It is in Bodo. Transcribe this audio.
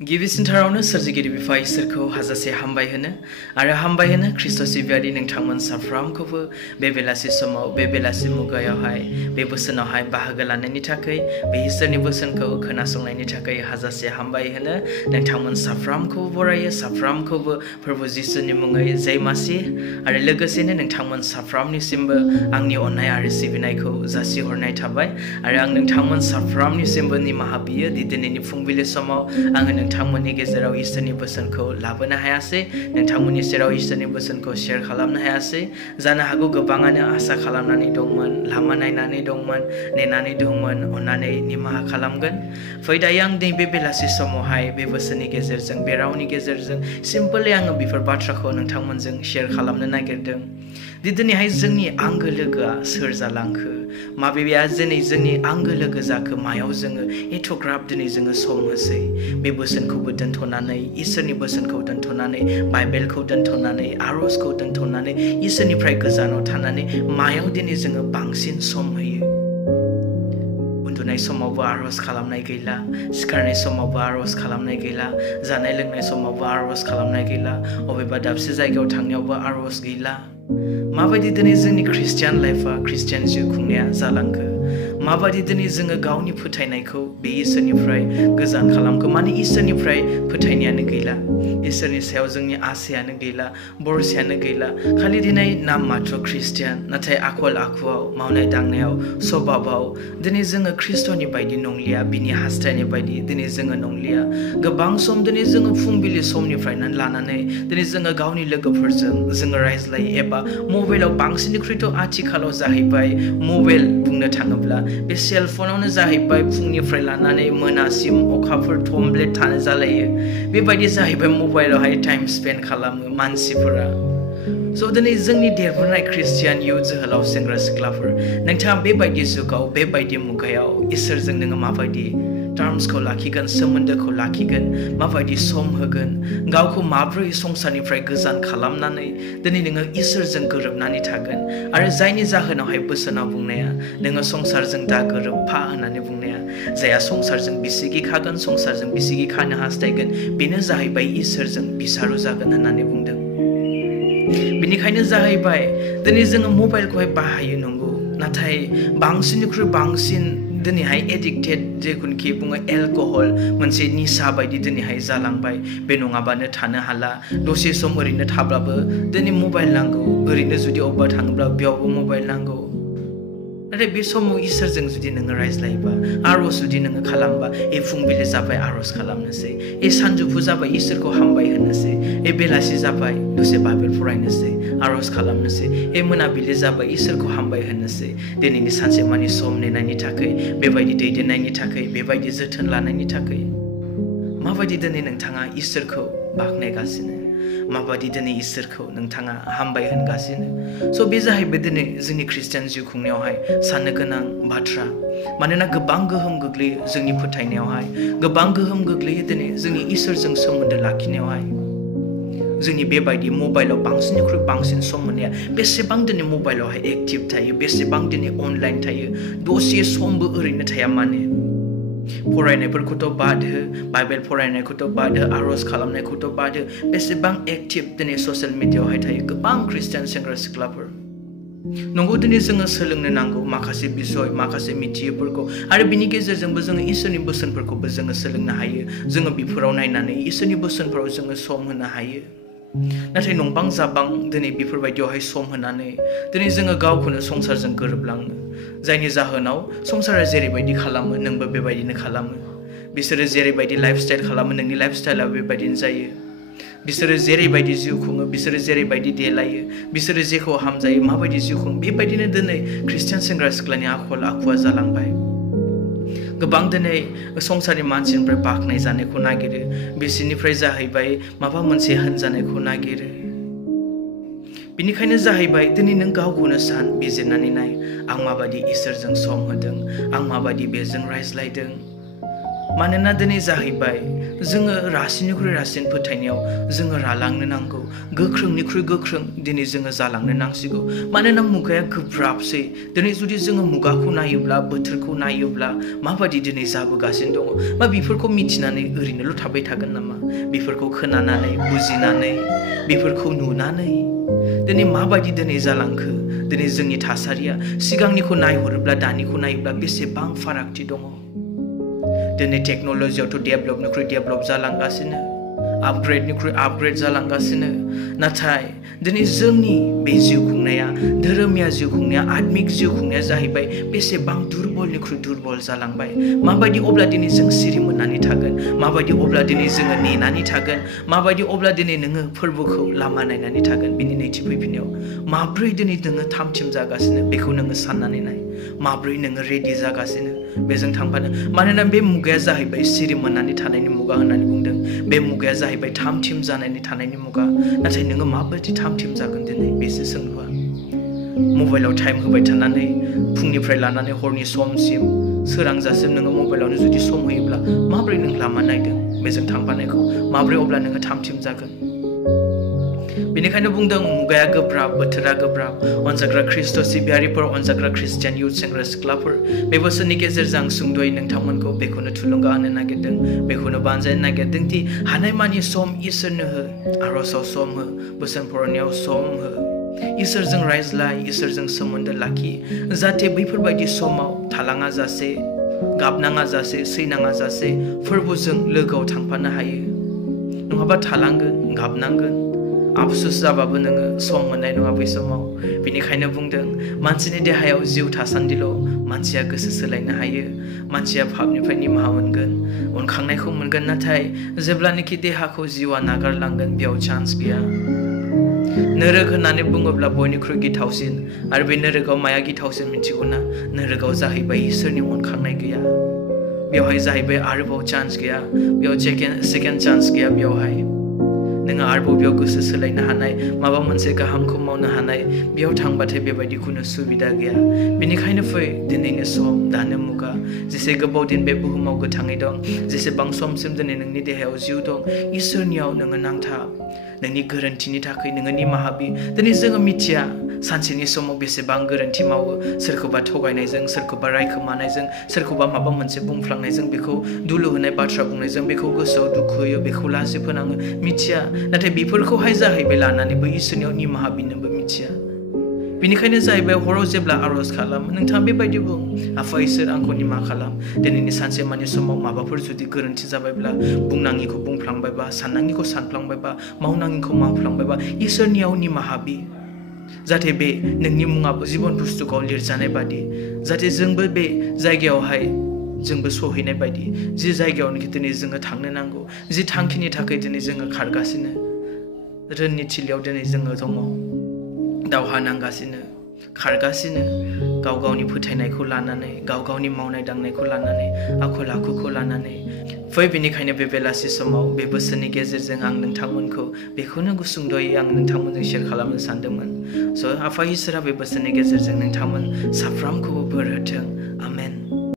गिबिसिनथारावनो सोरजिगिरि बिफा इसोरखौ हाजासे हामबाय होनो आरो हामबाय होनो ख्रिस्ट' सिबियारि नोंथांमोन साफ्रोमखौबो बे बेलासि समाव बे बेलासि मुगायावहाय बे बोसोनावहाय बाहागो लानायनि थाखाय बे इसोरनि बोसोनखौ खोनासंनायनि थाखाय हाजासे हामबाय होनो नोंथांमोन साफ्रोमखौबो बरायो साफ्रोमखौबो प्रभु जिसुनि मुङै जय मासि आरो लोगोसेनो नोंथांमोन साफ्रोमनिसिमबो आंनि अननाय आरो सिबिनायखौ जासिहरनाय थाबाय आरो आं नोंथांमोन साफ्रोमनिसिमबो निमाहा बियो दि दिनैनि फुंबिलि समाव आङो नोंथांमोननि गेजेराव इसोरनि बोसोनखौ लाबोनो हायासै नोंथांमोननि सेराव इसोरनि बोसोनखौ शेयार खालामनो हायासै जानो हागौ गोबाङानो आसा खालामनानै दंमोन लामा नायनानै दंमोन नेनानै दंमोन अन्नानै निमाहा खालामगोन फै दायो आं नैबे बेलासि समावहाय बे बोसोननि गेजेरजों बे रावनि गेजेरजों सिम्पलि आङो बेफोर बाथ्राखौ नोंथांमोनजों शेयार खालामनो नागिरदों दि दिनैहाय जोंनि आंगो लोगोआ सोर जालांखो माबेया दिनै जोंनि आंगो लोगो जाखो मायाव जोङो एथ'ग्राब दिनै जोङो सम होसै बे बोसोनखौबो दोनथ'नानै इसोरनि बोसोनखौ दोनथ'नानै बाइबेलखौ दोनथ'नानै आरजखौ दोनथ'नानै इसोरनिफ्राय गोजानाव थानानै मायाव दिनै जोङो बांसिन सम होयो उन्दुनाय समावबो आरज खालामनाय गैला सिखारनाय समावबो आरज खालामनाय गैला जानाय लोंनाय समावबो आरज खालामनाय गैला अबेबा दाबसे जायगायाव थांनायावबो आरज गैला माबायदि दिनै जोंनि ख्रिस्टियान लाइफआ ख्रिस्टियान जिउ खुंनाया जालांखो माबायदि दिनै जोङो गावनि फोथायनायखौ बे इसोरनिफ्राय गोजान खालामखो माने इसोरनिफ्राय फोथायनायानो गैला इसोरनि सायाव जोंनि आसायानो गैला भरसायानो गैला खालि दिनै नाम मात्र ख्रिस्टियान नाथाय आखल आखुआव मावनाय दांनायाव स्वभाबाव दिनै जोङो ख्रिस्ट'नि बायदि नंलिया बिनि हास्थायनाय बायदि दिनै जोङो नंलिया गोबां सम दिनै जोङो फुंबिलि समनिफ्रायनो लानानै दिनै जोङो गावनि लोगोफोरजों जोङो रायज्लायो एबा मबाइलाव बांसिननिख्रुइथ' आथिखालाव जाहैबाय मबाइल बुंनो थाङोब्ला बे सेलफनावनो जाहैबाय फुंनिफ्राय लानानै मोनासिम अखाफोर थमब्लेट थानो जालायो बेबायदि जाहैबाय मबाइलावहाय टाइम स्पेन्ड खालामो मानसिफोरा स' दिनै जोंनि देरबोनाय ख्रिस्टियान इयुथ जोहोलाव सेंग्रा सिख्लाफोर नोंथाङा बेबायदि जुगाव बेबायदि मुगायाव इसोरजों नोङो माबायदि टार्म्सखौ लाखिगोन सोमोन्दोखौ लाखिगोन माबायदि सम होगोन गावखौ माब्रै संसारनिफ्राय गोजान खालामनानै दिनै नोङो इसोरजों गोरोबनानै थागोन आरो जायनि जाहोनावहाय बोसोनाव बुंनाया नोङो संसारजों दा गोरोबफा होननानै बुंनाया जायहा संसारजों बिसिगि खागोन संसारजों बिसिगि खानो हास्थायगोन बेनो जाहैबाय इसोरजों बिसारु जागोन होननानै बुंदों बेनिखायनो जाहैबाय दिनै जोङो मबाइलखौहाय बाहायो नंगौ नाथाय बांसिननिख्रुइ बांसिन दिनैहाय एडिक्टेड जेखुनखि बुङो एलकहल मोनसे निसा बायदि दिनैहाय जालांबाय बे नङाबानो थानो हाला दसे सम ओरैनो थाब्लाबो दिनै मबाइल नांगौ ओरैनो जुदि अबेबा थाङोब्ला बेयावबो मबाइल नांगौ नाथाय बे समाव इसोरजों जुदि नोङो रायज्लायोबा आरज जुदि नोङो खालामबा फुंबिलि जाबाय आरज खालामनोसै सानजौफु जाबाय इसोरखौ हामबाय होनोसै बेलासि जाबाय दसे बाइबेल फरायनोसै आरज खालामनोसै मोनाबिलि जाबाय इसोरखौ हामबाय होनोसै दिनैनि सानसेमानि सम नेनायनि थाखाय बेबायदि दैदेननायनि थाखाय बेबायदि जोथोन लानायनि थाखाय माबायदि दिनै नोंथाङा इसोरखौ बाख्नायगासिनो माबायदि दिनै इसोरखौ नोंथाङा हामबाय होनगासिनो स' बे जाहैबाय दिनै जोंनि ख्रिस्टियान जिउ खुंनायावहाय साननो गोनां बाथ्रा मानोना गोबां गोहोम गोग्लैयो जोंनि फोथायनायावहाय गोबां गोहोम गोग्लैयो दिनै जोंनि इसोरजों सोमोन्दो लाखिनायावहाय जोंनि बेबायदि मबाइलाव बांसिननिख्रुइ बांसिन सम मोननाया बेसेबां दिनै मबाइलावहाय एक्टिभ थायो बेसेबां दिनै अनलाइन थायो दसे समबो ओरैनो थाया माने फरायनायफोरखौथ' बाद हो बाइबेल फरायनायखौथ' बाद हो आरज खालामनायखौथ' बाद हो बेसेबां एक्टिभ दिनै ससियेल मिडियायावहाय थायो गोबां ख्रिस्टियान सेंग्रा सिख्लाफोर नंगौ दिनै जोङो सोलोंनो नांगौ माखासे बिसय माखासे मिथियैफोरखौ आरो बिनि गेजेरजोंबो जोङो इसोरनि बोसोनफोरखौबो जोङो सोलोंनो हायो जोङो बेफोराव नायनानै इसोरनि बोसोनफोराव जोङो सम होनो हायो नाथाय नंबां जाबां दिनै बेफोरबायदियावहाय सम होनानै दिनै जोङो गावखौनो संसारजों गोरोबलाङो जायनि जाहोनाव संसारा जेरैबायदि खालामो नोंबो बेबायदिनो खालामो बिसोरो जेरैबायदि लाइफ स्टाइल खालामो नोंनि लाइफ स्टाइला बेबायदिनो जायो बिसोरो जेरैबायदि जिउ खुङो बिसोरो जेरैबायदि देलायो बिसोरो जेखौ हामजायो माबायदि जिउ खुङो बेबायदिनो दिनै ख्रिस्टियान सेंग्रा सिख्लानि आखल आखुआ जालांबाय गोबां दिनै संसारनि मानसिनिफ्राय बाख्नाय जानायखौ नागिरो बिसोरनिफ्राय जाहैबाय माबा मोनसे होनजानायखौ नागिरो बिनिखायनो जाहैबाय दिनै नों गावखौनो सान बिजिरनानै नाय आं माबायदि इसोरजों सम होदों आं माबायदि बेजों रायज्लायदों मानोना दिनै जाहैबाय जोङो रासिननिख्रुइ रासिन फोथायनायाव जोङो रालांनो नांगौ गोख्रोंनिख्रुइ गोख्रों दिनै जोङो जालांनो नांसिगौ मानोना मुगाया गोब्राबसै दिनै जुदि जोङो मुगाखौ नायोब्ला बोथोरखौ नायोब्ला माबादि दिनै जाबोगासिनो दङ मा बेफोरखौ मिथिनानै ओरैनोल' थाबाय थागोन नामा बेफोरखौ खोनानानै बुजिनानै बेफोरखौ नुनानै दिनै माबादि दिनै जालांखो दिनै जोंनि थासारिया सिगांनिखौ नायहरोब्ला दानिखौ नायोब्ला बेसेबां फारागथि दङ दिनै टेक्न'लजियावथ' डेभलपनिख्रुइ डेभलप जालांगासिनो आपग्रेडनिख्रुइ आपग्रेड जालांगासिनो नाथाय दिनै जोंनि बे जिउ खुंनाया धोरोमिया जिउ खुंनाया आत्मिक जिउ खुंनाया जाहैबाय बेसेबां दुरबलनिख्रुइ दुरबल जालांबाय माबायदि अब्ला दिनै जों सिरि मोननानै थागोन माबायदि अब्ला दिनै जोङो नेनानै थागोन माबायदि अब्ला दिनै नोङो फोरबोखौ लामा नायनानै थागोन बिनि नैथि फैफिनायाव माब्रै दिनै नोङो थामथिम जागासिनो बेखौ नोङो साननानै नाय माब्रै नोङो रेडि जागासिनो बेजों थांफानो मानोना बे मुगाया जाहैबाय सिरि मोननानै थानायनि मुगा होननानै बुंदों बे मुगाया जाहैबाय थामथिम जानायनि थानायनि मुगा नाथाय नोङो माबायदि थामथिम जागोन दिनै बेसो सोंलुआ मबाइलाव टाइम होबाय थानानै फुंनिफ्राय लानानै हरनि समसिम सोरांजासिम नोङो मबाइलावनो जुदि सम होयोब्ला माब्रै नों लामा नायदों बेजों थांफानायखौ माब्रै अब्ला नोङो थामथिम जागोन बेनिखायनो बुंदों मुगाया गोब्राब बोथोरा गोब्राब अनजाग्रा ख्रिस्ट' सिबियारिफोर अनजाग्रा ख्रिस्टियान युथ सेंग्रा सिख्लाफोर बे बोसोरनि गेजेरजों आं सुंद'यै नोंथांमोनखौ बेखौनो थुलुंगा होनो नागिरदों बेखौनो बानजायनो नागिरदों दि हानायमानि सम इसोरनो हो आर'जआव सम हो बोसोन फरायनायाव सम हो इसोरजों रायज्लाय इसोरजों सोमोन्दो लाखि जाहाथे बैफोरबायदि समाव थालाङा जासे गाबनाङा जासे सैनाङा जासे फोरबोजों लोगोआव थांफानो हायो नङाबा थालांगोन गाबनांगोन आफसुस जाबाबो नोङो सम मोननाय नङा बै समाव बेनिखायनो बुंदों मानसिनि देहायाव जिउ थासान्दिल' मानसिया गोसो सोलायनो हायो मानसिया पापनिफ्राय निमाहा मोनगोन अनखांनायखौ मोनगोन नाथाय जेब्लानोखि देहाखौ जिउआ नागारलांगोन बेयाव चान्स गैया नोरोग होननानै बुङोब्ला बयनिख्रुइ गिथावसिन आरो बे नोरोगाव माया गिथावसिन मिथिगौना नोरोगाव जाहैबाय इसोरनि अनखांनाय गैया बेवहाय जाहैबाय आरोबाव चान्स गैया बेयाव सेकेन्ड चान्स गैया बेवहाय नोङो आरोबाव बेयाव गोसो सोलायनो हानाय माबा मोनसे गाहामखौ मावनो हानाय बेयाव थांबाथाय बेबायदि खुनु सुबिदा गैया बेनिखायनो फै दिनैनो सम दानो मुगा जेसे गोबाव दिन बे बुहुमाव गोथाङै दं जेसेबां समसिम दिनै नोंनि देहायाव जिउ दं इसोरनियाव नोङो नांथाब नोंनि गोरोन्थिनि थाखाय नोङो निमाहा बि दिनै जोङो मिथिया सानसेनि समाव बेसेबां गोरोन्थि मावो सोरखौबा थगायनायजों सोरखौबा रायखोमानायजों सोरखौबा माबा मोनसे बुंफ्लांनायजों बेखौ दुलु होनाय बाथ्रा बुंनायजों बेखौ गोसोआव दुखु होयो बेखौ लाजि फोनाङो मिथिया नाथाय बेफोरखौहाय जाहैबाय लानानैबो इसोरनियाव निमाहा बिनोबो मिथिया बेनिखायनो जाहैबाय हराव जेब्ला आर'ज खालामो नोंथाङा बेबायदि बुं आफा इसोर आंखौ निमाहा खालाम दिनैनि सानसेमानि समाव माबाफोर जुदि गोरोन्थि जाबायब्ला बुंनाङिखौ बुंफ्लांबायबा साननाङिखौ सानफ्लांबायबा मावनाङिखौ मावफ्लांबायबा इसोरनियाव निमाहा बि जाहाथे बे नोंनि मुङाबो जिबन पुस्तकाव लिरजानाय बादि जाहाथे जोंबो बे जायगायावहाय जोंबो सहैनाय बायदि जि जायगायावनोखि दिनै जोङो थांनो नांगौ जि थांखिनि थाखाय दिनै जोङो खारगासिनो रोननि थिलियाव दिनै जोङो दङ दावहा नांगासिनो खारगासिनो गाव गावनि फोथायनायखौ लानानै गाव गावनि मावनाय दांनायखौ लानानै आखल आखुखौ लानानै फै बेनिखायनो बे बेलासि समाव बे बोसोरनि गेजेरजों आं नोंथांमोनखौ बेखौनो गुसुंद'यै आं नोंथांमोनजों शेयार खालामनो सानदोंमोन स' आफा इसोरा बे बोसोरनि गेजेरजों नोंथांमोन साफ्रोमखौबो बोर होथों आमेन